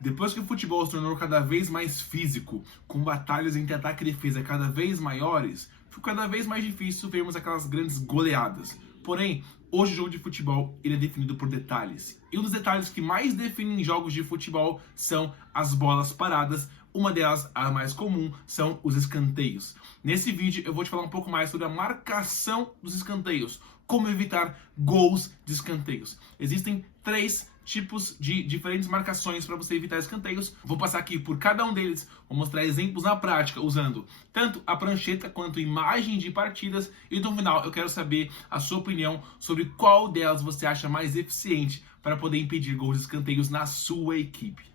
Depois que o futebol se tornou cada vez mais físico, com batalhas entre ataque e defesa cada vez maiores, ficou cada vez mais difícil vermos aquelas grandes goleadas. Porém, hoje o jogo de futebol ele é definido por detalhes. E um dos detalhes que mais definem jogos de futebol são as bolas paradas. Uma delas, a mais comum, são os escanteios. Nesse vídeo eu vou te falar um pouco mais sobre a marcação dos escanteios, como evitar gols de escanteios. Existem 3 tipos de diferentes marcações para você evitar escanteios. Vou passar aqui por cada um deles, vou mostrar exemplos na prática, usando tanto a prancheta quanto imagem de partidas. E no final eu quero saber a sua opinião sobre qual delas você acha mais eficiente para poder impedir gols de escanteios na sua equipe.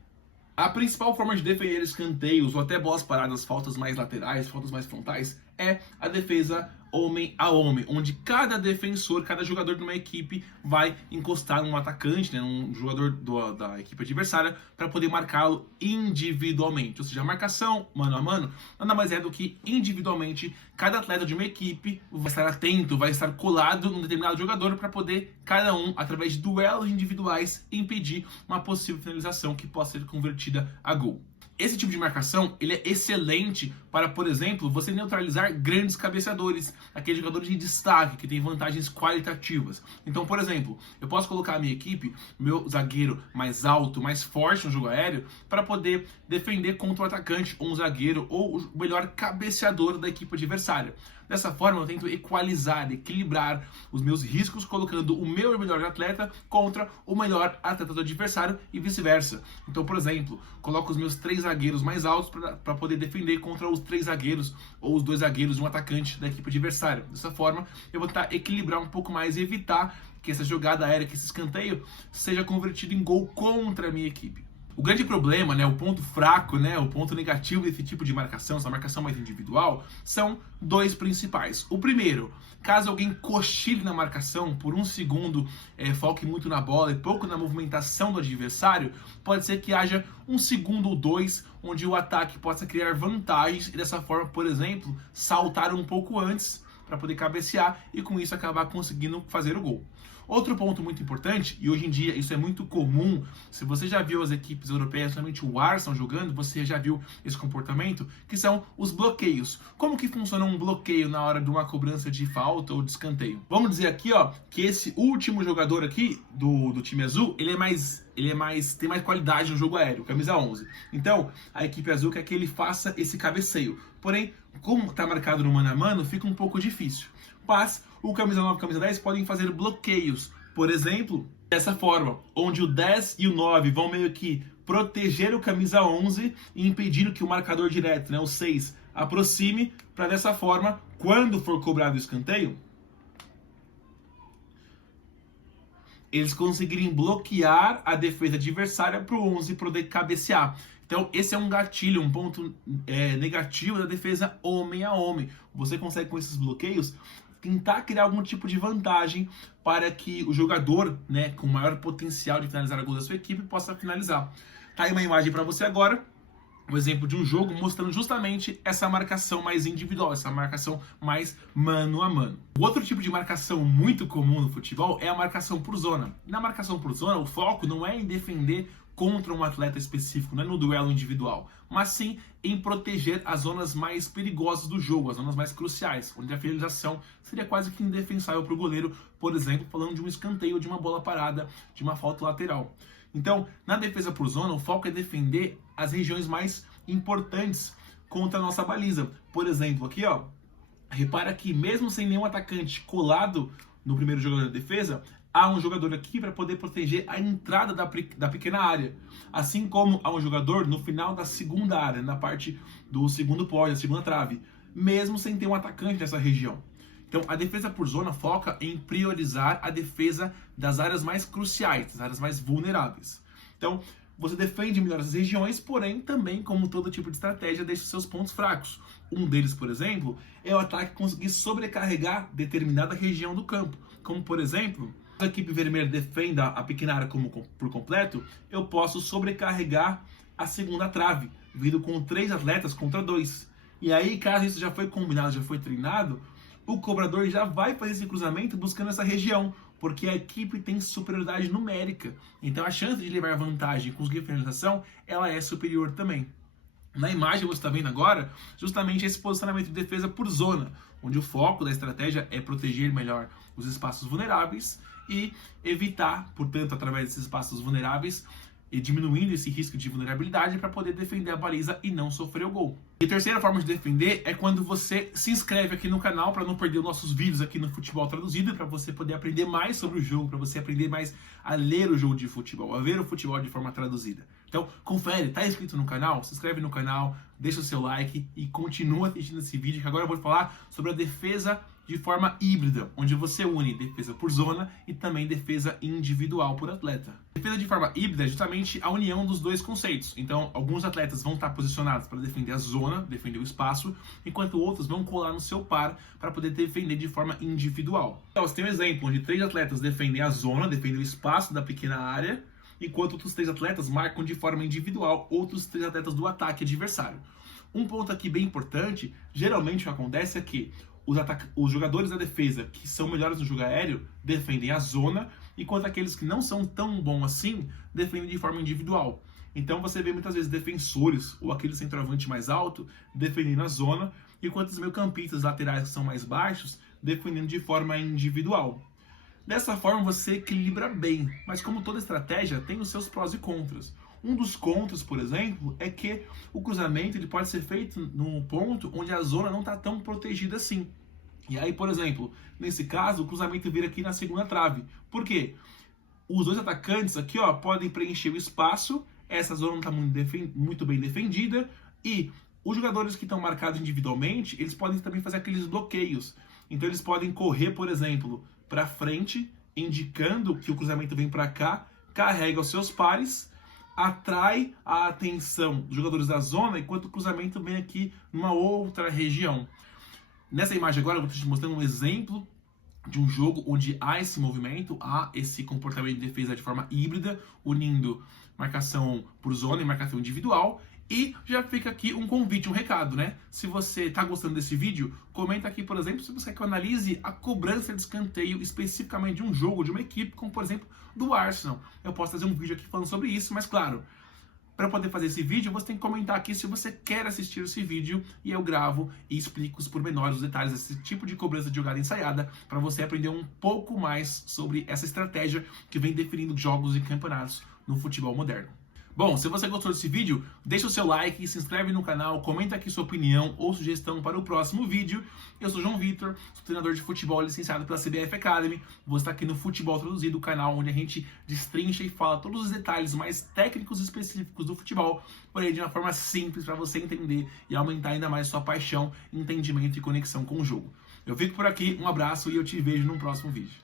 A principal forma de defender escanteios ou até bolas paradas, faltas mais laterais, faltas mais frontais, é a defesa homem a homem, onde cada defensor, cada jogador de uma equipe vai encostar num atacante, né, um jogador da equipe adversária, para poder marcá-lo individualmente. Ou seja, a marcação mano a mano nada mais é do que individualmente cada atleta de uma equipe vai estar atento, vai estar colado num determinado jogador para poder cada um, através de duelos individuais, impedir uma possível finalização que possa ser convertida a gol. Esse tipo de marcação ele é excelente para, por exemplo, você neutralizar grandes cabeceadores, aqueles jogadores de destaque que têm vantagens qualitativas. Então, por exemplo, eu posso colocar a minha equipe, meu zagueiro mais alto, mais forte no jogo aéreo, para poder defender contra o atacante, ou um zagueiro, ou o melhor cabeceador da equipe adversária. Dessa forma, eu tento equalizar, equilibrar os meus riscos, colocando o meu melhor atleta contra o melhor atleta do adversário e vice-versa. Então, por exemplo, coloco os meus 3 zagueiros mais altos para poder defender contra os 3 zagueiros ou os 2 zagueiros de um atacante da equipe adversária. Dessa forma, eu vou tentar equilibrar um pouco mais e evitar que essa jogada aérea, que esse escanteio, seja convertido em gol contra a minha equipe. O grande problema, né, o ponto fraco, né, o ponto negativo desse tipo de marcação, essa marcação mais individual, são 2 principais. O primeiro, caso alguém cochile na marcação, por um segundo foque muito na bola e pouco na movimentação do adversário, pode ser que haja um segundo ou 2 onde o ataque possa criar vantagens e dessa forma, por exemplo, saltar um pouco antes para poder cabecear e com isso acabar conseguindo fazer o gol. Outro ponto muito importante, e hoje em dia isso é muito comum, se você já viu as equipes europeias, principalmente o Arsenal jogando, você já viu esse comportamento, que são os bloqueios. Como que funciona um bloqueio na hora de uma cobrança de falta ou de escanteio? Vamos dizer aqui, ó, que esse último jogador aqui do time azul, tem mais qualidade no jogo aéreo, camisa 11. Então, a equipe azul quer que ele faça esse cabeceio. Porém, como está marcado no mano a mano, fica um pouco difícil. Mas o camisa 9 e o camisa 10 podem fazer bloqueios, por exemplo, dessa forma, onde o 10 e o 9 vão meio que proteger o camisa 11 e impedindo que o marcador direto, né, o 6, aproxime, para dessa forma, quando for cobrado o escanteio, eles conseguirem bloquear a defesa adversária para o 11 poder cabecear. Então, esse é um gatilho, um ponto negativo da defesa homem a homem. Você consegue, com esses bloqueios, tentar criar algum tipo de vantagem para que o jogador, né, com maior potencial de finalizar a gol da sua equipe possa finalizar. Tá aí uma imagem para você agora, um exemplo de um jogo mostrando justamente essa marcação mais individual, essa marcação mais mano a mano. O outro tipo de marcação muito comum no futebol é a marcação por zona. Na marcação por zona, o foco não é em defender contra um atleta específico, não é no duelo individual, mas sim em proteger as zonas mais perigosas do jogo, as zonas mais cruciais, onde a finalização seria quase que indefensável para o goleiro, por exemplo, falando de um escanteio, de uma bola parada, de uma falta lateral. Então, na defesa por zona, o foco é defender as regiões mais importantes contra a nossa baliza. Por exemplo, aqui, ó, repara que mesmo sem nenhum atacante colado no primeiro jogador da defesa, há um jogador aqui para poder proteger a entrada da pequena área. Assim como há um jogador no final da segunda área, na parte do segundo pódio, da segunda trave, mesmo sem ter um atacante nessa região. Então, a defesa por zona foca em priorizar a defesa das áreas mais cruciais, das áreas mais vulneráveis. Então, você defende melhor essas regiões, porém, também, como todo tipo de estratégia, deixa os seus pontos fracos. Um deles, por exemplo, é o ataque conseguir sobrecarregar determinada região do campo. Como, por exemplo, se a equipe vermelha defenda a pequena área por completo, eu posso sobrecarregar a segunda trave, vindo com 3 atletas contra 2. E aí, caso isso já foi combinado, já foi treinado, o cobrador já vai fazer esse cruzamento buscando essa região, porque a equipe tem superioridade numérica. Então a chance de levar vantagem e conseguir finalização, ela é superior também. Na imagem você está vendo agora justamente esse posicionamento de defesa por zona, onde o foco da estratégia é proteger melhor os espaços vulneráveis e evitar, portanto, através desses espaços vulneráveis, e diminuindo esse risco de vulnerabilidade para poder defender a baliza e não sofrer o gol. E a terceira forma de defender é quando você se inscreve aqui no canal para não perder os nossos vídeos aqui no Futebol Traduzido, para você poder aprender mais sobre o jogo, para você aprender mais a ler o jogo de futebol, a ver o futebol de forma traduzida. Então, confere, tá inscrito no canal? Se inscreve no canal, deixa o seu like e continua assistindo esse vídeo, que agora eu vou falar sobre a defesa de forma híbrida, onde você une defesa por zona e também defesa individual por atleta. Defesa de forma híbrida é justamente a união dos dois conceitos. Então, alguns atletas vão estar posicionados para defender a zona, defender o espaço, enquanto outros vão colar no seu par para poder defender de forma individual. Então, você tem um exemplo onde 3 atletas defendem a zona, defendem o espaço da pequena área, enquanto outros 3 atletas marcam de forma individual outros 3 atletas do ataque adversário. Um ponto aqui bem importante, geralmente o que acontece é que os jogadores da defesa que são melhores no jogo aéreo defendem a zona, enquanto aqueles que não são tão bons assim defendem de forma individual. Então você vê muitas vezes defensores ou aquele centroavante mais alto defendendo a zona, enquanto os meio-campistas laterais que são mais baixos defendendo de forma individual. Dessa forma você equilibra bem, mas como toda estratégia tem os seus prós e contras. Um dos contras, por exemplo, é que o cruzamento ele pode ser feito num ponto onde a zona não está tão protegida assim. E aí, por exemplo, nesse caso, o cruzamento vira aqui na segunda trave. Por quê? Os dois atacantes aqui podem preencher o espaço, essa zona não está muito bem defendida, e os jogadores que estão marcados individualmente, eles podem também fazer aqueles bloqueios. Então eles podem correr, por exemplo, para frente, indicando que o cruzamento vem para cá, carrega os seus pares, atrai a atenção dos jogadores da zona, enquanto o cruzamento vem aqui numa outra região. Nessa imagem agora, eu vou te mostrando um exemplo de um jogo onde há esse movimento, há esse comportamento de defesa de forma híbrida, unindo marcação por zona e marcação individual. E já fica aqui um convite, um recado, né? Se você está gostando desse vídeo, comenta aqui, por exemplo, se você quer que eu analise a cobrança de escanteio especificamente de um jogo, de uma equipe, como por exemplo do Arsenal. Eu posso fazer um vídeo aqui falando sobre isso, mas claro, para poder fazer esse vídeo, você tem que comentar aqui se você quer assistir esse vídeo e eu gravo e explico os pormenores, os detalhes desse tipo de cobrança de jogada ensaiada para você aprender um pouco mais sobre essa estratégia que vem definindo jogos e campeonatos no futebol moderno. Bom, se você gostou desse vídeo, deixa o seu like, se inscreve no canal, comenta aqui sua opinião ou sugestão para o próximo vídeo. Eu sou João Vitor, sou treinador de futebol licenciado pela CBF Academy. Vou estar aqui no Futebol Traduzido, o canal onde a gente destrincha e fala todos os detalhes mais técnicos e específicos do futebol, porém de uma forma simples para você entender e aumentar ainda mais sua paixão, entendimento e conexão com o jogo. Eu fico por aqui, um abraço e eu te vejo no próximo vídeo.